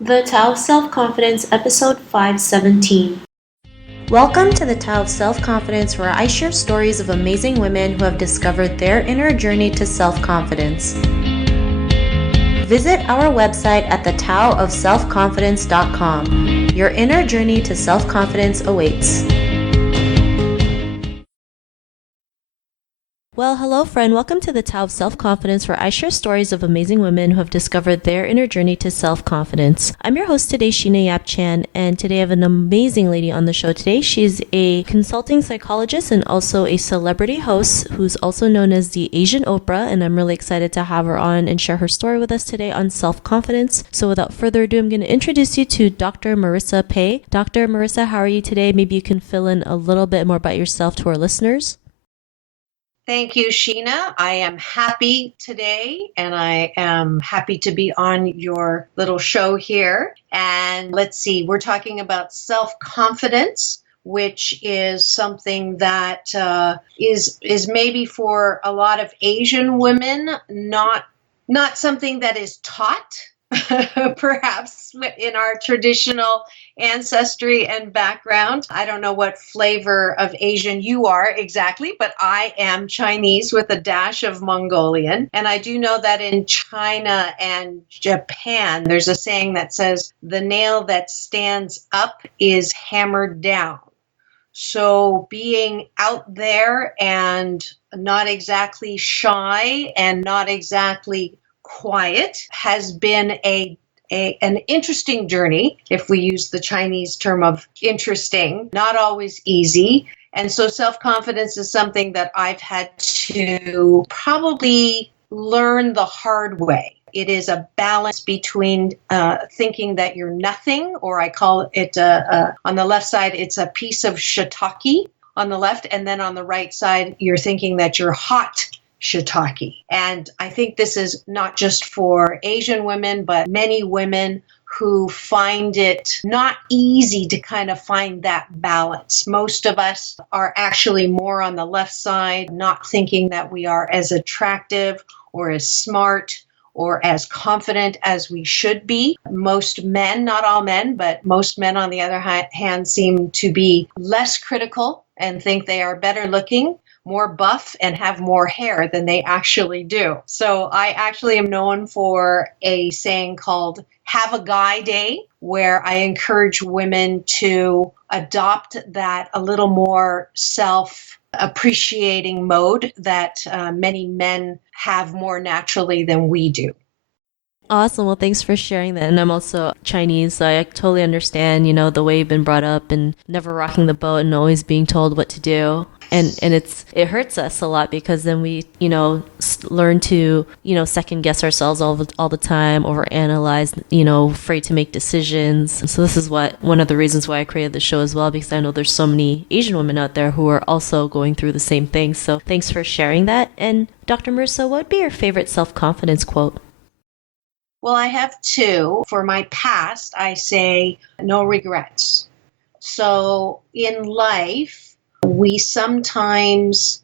The Tao of Self-Confidence, Episode 517. Welcome to the Tao of Self-Confidence, where I share stories of amazing women who have discovered their inner journey to self-confidence. Visit our website at thetaoofselfconfidence.com. Your inner journey to self-confidence awaits. Well, hello friend. Welcome to the Tao of Self-Confidence, where I share stories of amazing women who have discovered their inner journey to self-confidence. I'm your host today, Sheena Yap Chan, and today I have an amazing lady on the show today. She's a consulting psychologist and also a celebrity host who's also known as the Asian Oprah, and I'm really excited to have her on and share her story with us today on self-confidence. So without further ado, I'm going to introduce you to Dr. Marissa Pei. Dr. Marissa, how are you today? Maybe you can fill in a little bit more about yourself to our listeners. Thank you, Sheena. I am happy today, and I am happy to be on your little show here. And let's see, we're talking about self-confidence, which is something that is maybe for a lot of Asian women, not something that is taught, perhaps in our traditional ancestry and background. I don't know what flavor of Asian you are exactly, but I am Chinese with a dash of Mongolian. And I do know that in China and Japan, there's a saying that says, the nail that stands up is hammered down. So being out there and not exactly shy and not exactly quiet has been an interesting journey, if we use the Chinese term of interesting, not always easy. And so self-confidence is something that I've had to probably learn the hard way. It is a balance between thinking that you're nothing, or I call it on the left side, it's a piece of shiitake on the left, and then on the right side, you're thinking that you're hot shiitake. And I think this is not just for Asian women, but many women who find it not easy to kind of find that balance. Most of us are actually more on the left side, not thinking that we are as attractive or as smart or as confident as we should be. Most men, not all men, but most men on the other hand seem to be less critical and think they are better looking, more buff, and have more hair than they actually do. So I actually am known for a saying called Have a Guy Day, where I encourage women to adopt that a little more self-appreciating mode that many men have more naturally than we do. Awesome. Well, thanks for sharing that. And I'm also Chinese, so I totally understand, the way you've been brought up and never rocking the boat and always being told what to do. And it hurts us a lot because then we, learn to, second guess ourselves all the time, overanalyze, afraid to make decisions. So this is one of the reasons why I created the show as well, because I know there's so many Asian women out there who are also going through the same thing. So thanks for sharing that. And Dr. Marissa, what would be your favorite self-confidence quote? Well, I have two. For my past, I say no regrets. So in life, we sometimes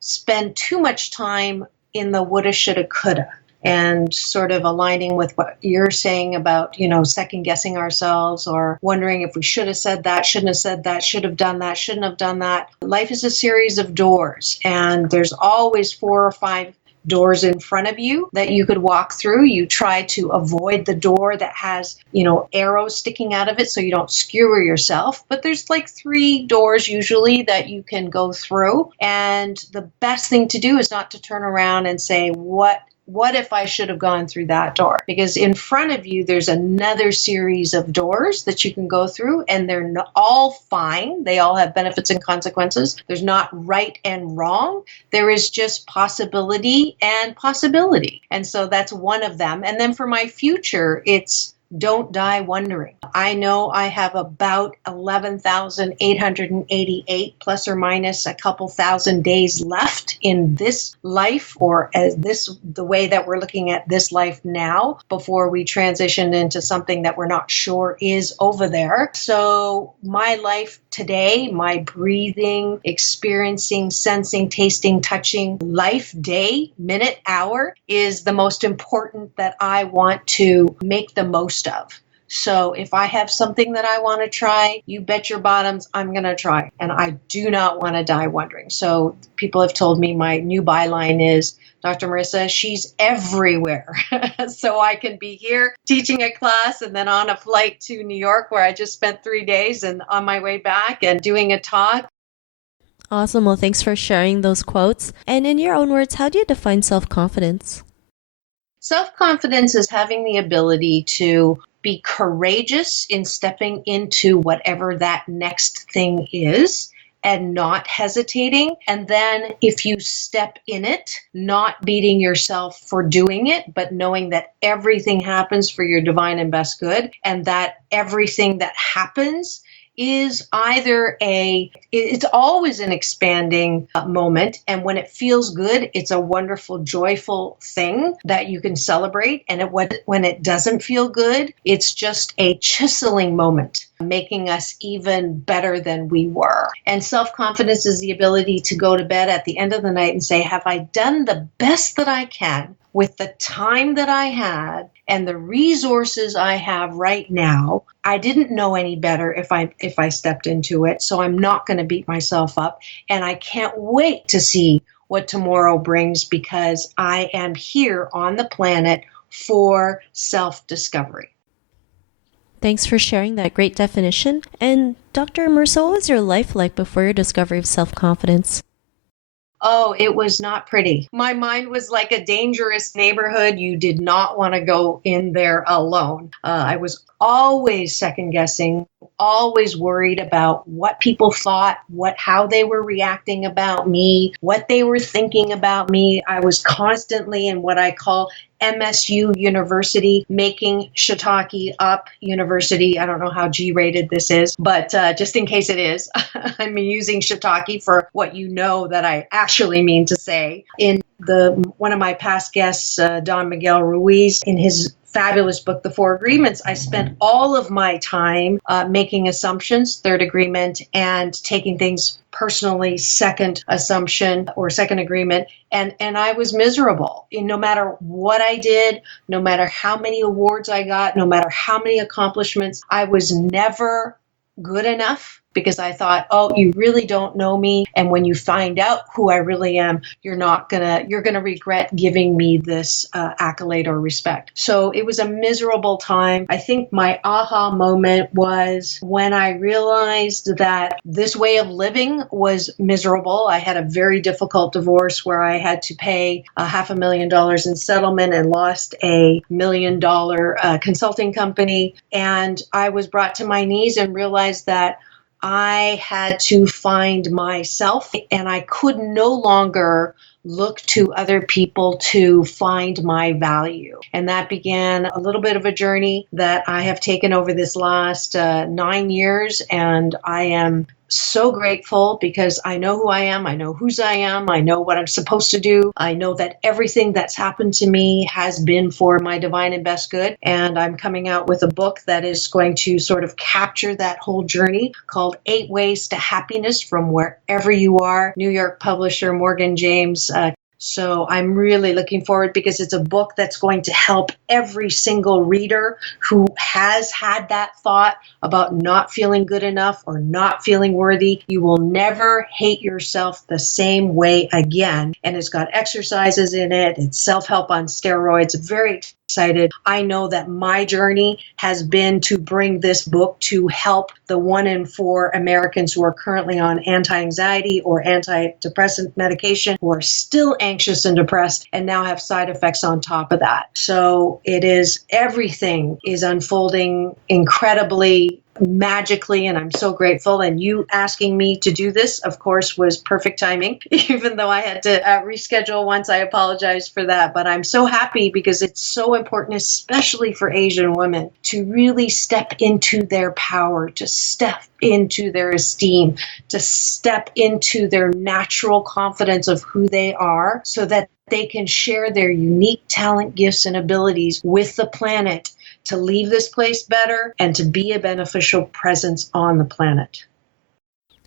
spend too much time in the woulda, shoulda, coulda, and sort of aligning with what you're saying about, second guessing ourselves or wondering if we should have said that, shouldn't have said that, should have done that, shouldn't have done that. Life is a series of doors, and there's always 4 or 5 doors in front of you that you could walk through. You try to avoid the door that has, arrows sticking out of it so you don't skewer yourself. But there's like 3 doors usually that you can go through. And the best thing to do is not to turn around and say, what if I should have gone through that door? Because in front of you, there's another series of doors that you can go through, and they're all fine. They all have benefits and consequences. There's not right and wrong. There is just possibility and possibility. And so that's one of them. And then for my future, it's don't die wondering. I know I have about 11,888 plus or minus a couple thousand days left in this life, or the way that we're looking at this life now, before we transition into something that we're not sure is over there. So my life today, my breathing, experiencing, sensing, tasting, touching life, day, minute, hour is the most important that I want to make the most of. So if I have something that I want to try, you bet your bottoms I'm going to try. And I do not want to die wondering. So people have told me my new byline is, Dr. Marissa, she's everywhere. So I can be here teaching a class and then on a flight to New York where I just spent 3 days and on my way back and doing a talk. Awesome. Well, thanks for sharing those quotes. And in your own words, how do you define self-confidence? Self-confidence is having the ability to be courageous in stepping into whatever that next thing is and not hesitating. And then if you step in it, not beating yourself for doing it, but knowing that everything happens for your divine and best good, and that everything that happens is either it's always an expanding moment. And when it feels good, it's a wonderful, joyful thing that you can celebrate. And when it doesn't feel good, it's just a chiseling moment, making us even better than we were. And self-confidence is the ability to go to bed at the end of the night and say, have I done the best that I can with the time that I had and the resources I have right now? I didn't know any better if I stepped into it, so I'm not going to beat myself up. And I can't wait to see what tomorrow brings, because I am here on the planet for self-discovery. Thanks for sharing that great definition. And Dr. Marissa, what was your life like before your discovery of self-confidence? Oh, it was not pretty. My mind was like a dangerous neighborhood. You did not want to go in there alone. I was always second guessing, always worried about what people thought, how they were reacting about me, what they were thinking about me. I was constantly in what I call MSU University, making shiitake up university. I don't know how G-rated this is, but just in case it is, I'm using shiitake for what you know that I actually mean to say. In one of my past guests, Don Miguel Ruiz, in his fabulous book, The Four Agreements, I spent all of my time making assumptions, third agreement, and taking things personally, second assumption or second agreement. And I was miserable. No matter what I did, no matter how many awards I got, no matter how many accomplishments, I was never good enough, because I thought, oh, you really don't know me. And when you find out who I really am, you're gonna regret giving me this accolade or respect. So it was a miserable time. I think my aha moment was when I realized that this way of living was miserable. I had a very difficult divorce where I had to pay $500,000 in settlement and lost $1 million consulting company. And I was brought to my knees and realized that I had to find myself, and I could no longer look to other people to find my value. And that began a little bit of a journey that I have taken over this last 9 years. And I am so grateful because I know who I am. I know whose I am. I know what I'm supposed to do. I know that everything that's happened to me has been for my divine and best good. And I'm coming out with a book that is going to sort of capture that whole journey, called 8 Ways to Happiness from Wherever You Are. New York publisher Morgan James. So I'm really looking forward, because it's a book that's going to help every single reader who has had that thought about not feeling good enough or not feeling worthy. You will never hate yourself the same way again. And it's got exercises in it. It's self-help on steroids. Very excited. I know that my journey has been to bring this book to help the 1 in 4 Americans who are currently on anti-anxiety or antidepressant medication, who are still anxious and depressed and now have side effects on top of that. So everything is unfolding incredibly magically, and I'm so grateful. And you asking me to do this, of course, was perfect timing. Even though I had to reschedule once, I apologize for that. But I'm so happy, because it's so important, especially for Asian women, to really step into their power, to step into their esteem, to step into their natural confidence of who they are, so that they can share their unique talent, gifts, and abilities with the planet to leave this place better and to be a beneficial presence on the planet.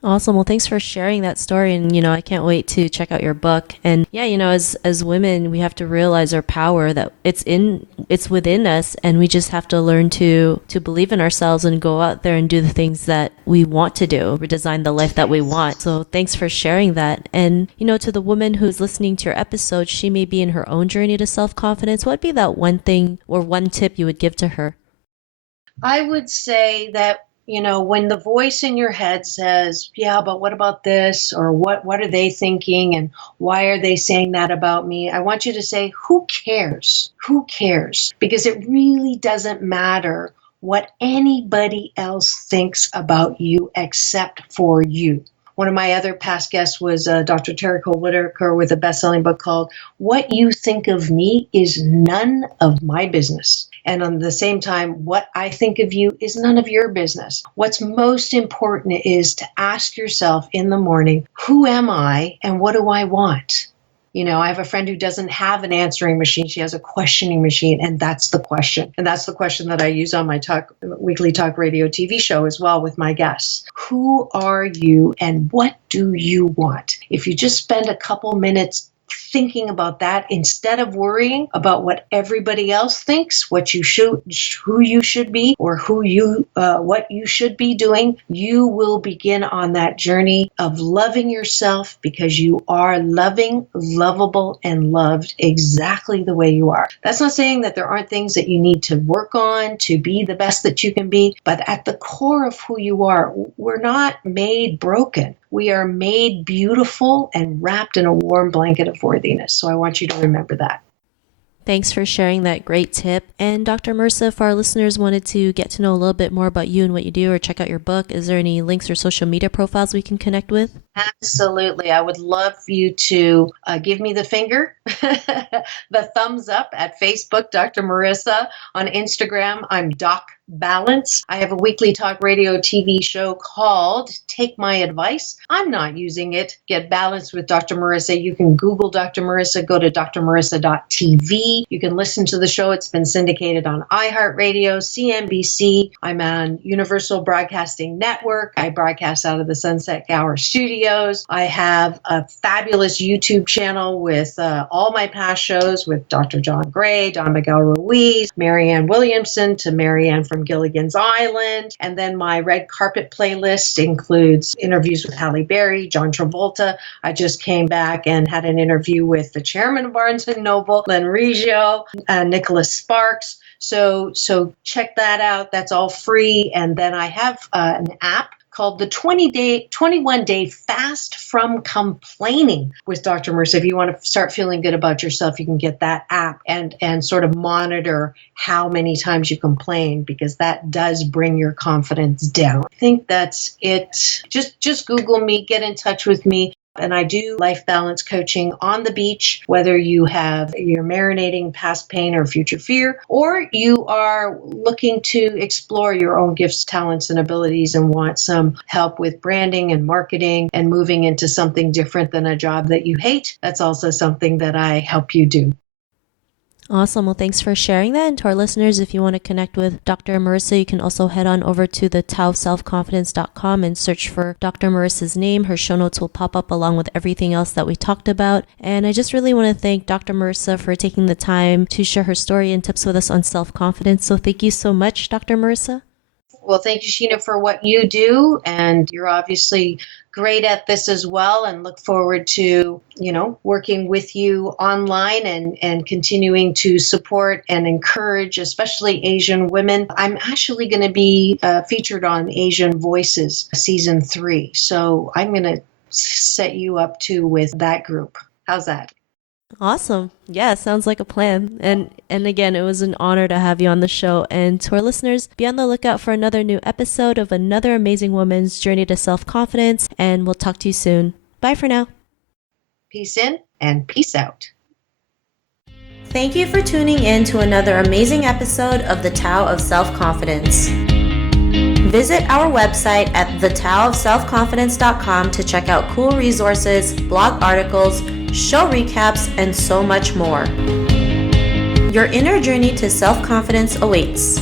Awesome. Well, thanks for sharing that story. And, I can't wait to check out your book. And yeah, as women, we have to realize our power, that it's within us. And we just have to learn to believe in ourselves and go out there and do the things that we want to do, redesign the life that we want. So thanks for sharing that. And, to the woman who's listening to your episode, she may be in her own journey to self-confidence. What would be that one thing or one tip you would give to her? I would say that when the voice in your head says, yeah, but what about this? Or what are they thinking? And why are they saying that about me? I want you to say, who cares? Who cares? Because it really doesn't matter what anybody else thinks about you except for you. One of my other past guests was Dr. Terry Cole Whitaker with a best-selling book called What You Think of Me Is None of My Business. And at the same time, what I think of you is none of your business. What's most important is to ask yourself in the morning, who am I and what do I want? I have a friend who doesn't have an answering machine. She has a questioning machine, and that's the question. And that's the question that I use on my weekly talk radio TV show as well with my guests. Who are you and what do you want? If you just spend a couple minutes thinking about that instead of worrying about what everybody else thinks, who you should be, or what you should be doing, you will begin on that journey of loving yourself, because you are loving, lovable, and loved exactly the way you are. That's not saying that there aren't things that you need to work on to be the best that you can be, but at the core of who you are, we're not made broken. We are made beautiful and wrapped in a warm blanket of worthiness. So I want you to remember that. Thanks for sharing that great tip. And Dr. Marissa, if our listeners wanted to get to know a little bit more about you and what you do, or check out your book, is there any links or social media profiles we can connect with? Absolutely. I would love for you to give me the finger, the thumbs up at Facebook, Dr. Marissa. On Instagram, I'm Doc Balance. I have a weekly talk radio TV show called Take My Advice. I'm not using it. Get Balanced with Dr. Marissa. You can Google Dr. Marissa, go to drmarissa.tv. You can listen to the show. It's been syndicated on iHeartRadio, CNBC. I'm on Universal Broadcasting Network. I broadcast out of the Sunset Gower Studios. I have a fabulous YouTube channel with all my past shows with Dr. John Gray, Don Miguel Ruiz, Marianne Williamson to Marianne from Gilligan's Island. And then my red carpet playlist includes interviews with Halle Berry, John Travolta. I just came back and had an interview with the chairman of Barnes & Noble, Len Riggio, Nicholas Sparks. So check that out. That's all free. And then I have an app called the 21-day fast from complaining with Dr. Marissa. If you want to start feeling good about yourself, you can get that app and sort of monitor how many times you complain, because that does bring your confidence down. I think that's it. Just Google me, get in touch with me. And I do life balance coaching on the beach, whether you're marinating past pain or future fear, or you are looking to explore your own gifts, talents, and abilities and want some help with branding and marketing and moving into something different than a job that you hate. That's also something that I help you do. Awesome. Well, thanks for sharing that. And to our listeners, if you want to connect with Dr. Marissa, you can also head on over to the taoofselfconfidence.com and search for Dr. Marissa's name. Her show notes will pop up along with everything else that we talked about. And I just really want to thank Dr. Marissa for taking the time to share her story and tips with us on self-confidence. So thank you so much, Dr. Marissa. Well, thank you, Sheena, for what you do. And you're obviously great at this as well, and look forward to, working with you online and continuing to support and encourage, especially Asian women. I'm actually going to be featured on Asian Voices Season 3. So I'm going to set you up too with that group. How's that? Awesome. Yeah, sounds like a plan. And again, it was an honor to have you on the show. And to our listeners, be on the lookout for another new episode of another amazing woman's journey to self-confidence. And we'll talk to you soon. Bye for now. Peace in and peace out. Thank you for tuning in to another amazing episode of The Tao of Self-Confidence. Visit our website at thetaoofselfconfidence.com to check out cool resources, blog articles, show recaps, and so much more. Your inner journey to self-confidence awaits.